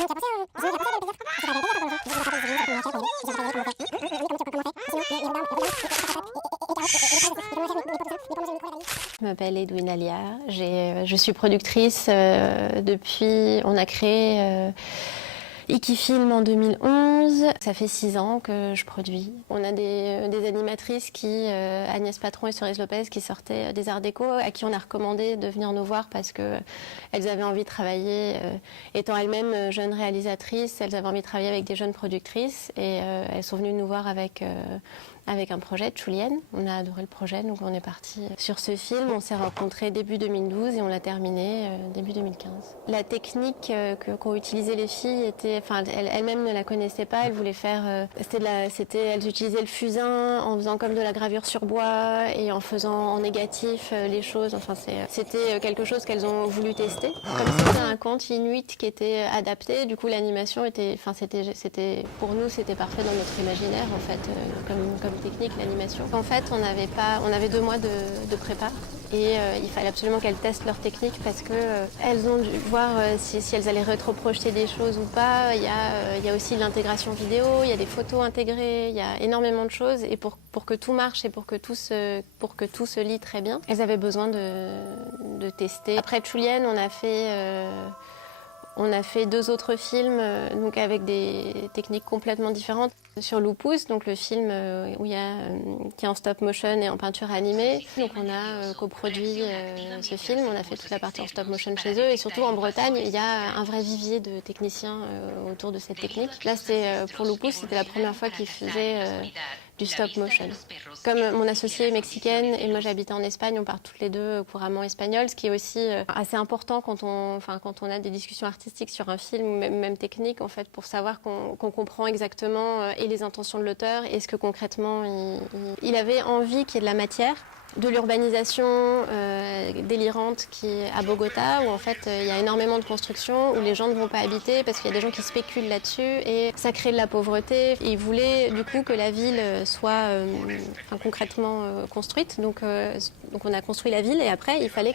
Je m'appelle Edwin Alia, je suis productrice depuis, on a créé Ikifilm en 2011. Ça fait 6 ans que je produis. On a des animatrices Agnès Patron et Cerise Lopez, qui sortaient des Arts Déco, à qui on a recommandé de venir nous voir parce qu'elles avaient envie de travailler, étant elles-mêmes jeunes réalisatrices, elles avaient envie de travailler avec des jeunes productrices et elles sont venues nous voir avec un projet de Julienne. On a adoré le projet, donc on est parti sur ce film. On s'est rencontrés début 2012 et on l'a terminé début 2015. La technique qu'ont utilisée les filles elles-mêmes ne la connaissaient pas. Elles voulaient faire, elles utilisaient le fusain en faisant comme de la gravure sur bois et en faisant en négatif les choses. Enfin, c'était quelque chose qu'elles ont voulu tester. Comme c'était un conte inuit qui était adapté, du coup l'animation pour nous c'était parfait dans notre imaginaire en fait, comme technique, l'animation. En fait, on avait 2 mois de prépa et il fallait absolument qu'elles testent leur technique parce que elles ont dû voir si elles allaient rétroprojeter des choses ou pas. Il y a aussi de l'intégration vidéo, il y a des photos intégrées, il y a énormément de choses et pour que tout marche et pour que tout se lie très bien, elles avaient besoin de tester. Après Julienne, on a fait 2 autres films donc avec des techniques complètement différentes. Sur Lupus, donc le film qui est en stop motion et en peinture animée. Donc on a coproduit ce film, on a fait toute la partie en stop motion chez eux et surtout en Bretagne, il y a un vrai vivier de techniciens autour de cette technique. Là, pour Lupus, c'était la première fois qu'ils faisaient du stop motion. Comme mon associée est mexicaine et moi j'habite en Espagne, on parle toutes les deux couramment espagnol, ce qui est aussi assez important quand on a des discussions artistiques sur un film ou même technique en fait, pour savoir qu'on comprend exactement et les intentions de l'auteur et ce que concrètement il avait envie qu'il y ait de la matière. De l'urbanisation délirante qui est à Bogota, où en fait il y a énormément de constructions, où les gens ne vont pas habiter parce qu'il y a des gens qui spéculent là-dessus et ça crée de la pauvreté. Et ils voulaient du coup que la ville soit concrètement construite. Donc on a construit la ville et après il fallait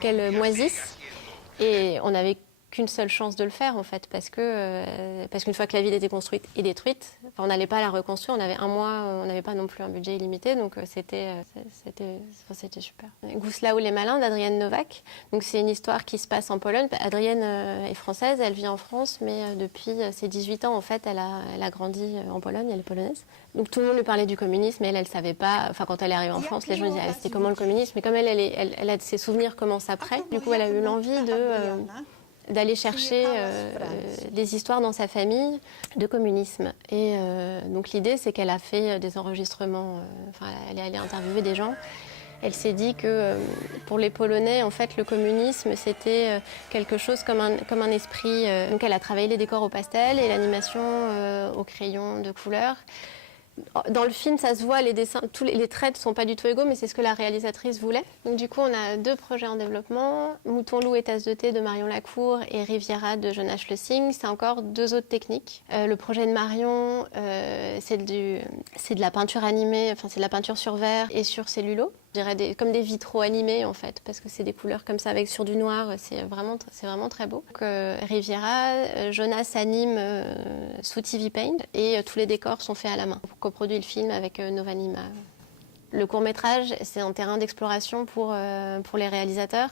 qu'elle moisisse. Et on avait qu'une seule chance de le faire en fait parce qu'une fois que la ville était construite et détruite, on n'allait pas la reconstruire, on avait 1 mois, on n'avait pas non plus un budget illimité, donc c'était super. Gusla ou les malins d'Adrienne Novak, donc c'est une histoire qui se passe en Pologne. Adrienne est française, elle vit en France, mais depuis ses 18 ans en fait elle a grandi en Pologne, elle est polonaise. Donc tout le monde lui parlait du communisme et elle savait pas, quand elle est arrivée en France, les gens disaient c'était comment le communisme, mais comme elle a ses souvenirs commencent après, du coup elle a eu l'envie d'aller chercher des histoires dans sa famille de communisme. Et donc l'idée, c'est qu'elle a fait des enregistrements, elle est allée interviewer des gens. Elle s'est dit que pour les Polonais, en fait, le communisme, c'était quelque chose comme un esprit. Donc elle a travaillé les décors au pastel et l'animation au crayon de couleur. Dans le film, ça se voit, les dessins, les traits ne sont pas du tout égaux, mais c'est ce que la réalisatrice voulait. Donc du coup, on a 2 projets en développement, Mouton Loup et Tasse de thé de Marion Lacour et Riviera de Jonas Schlesing. C'est encore 2 autres techniques. Le projet de Marion, c'est de la peinture animée, c'est de la peinture sur verre et sur cellulo. Je dirais comme des vitraux animés en fait, parce que c'est des couleurs comme ça sur du noir, c'est vraiment très beau. Donc, Riviera, Jonas anime sous TV Paint et tous les décors sont faits à la main. On coproduit le film avec Novanima. Le court-métrage, c'est un terrain d'exploration pour les réalisateurs.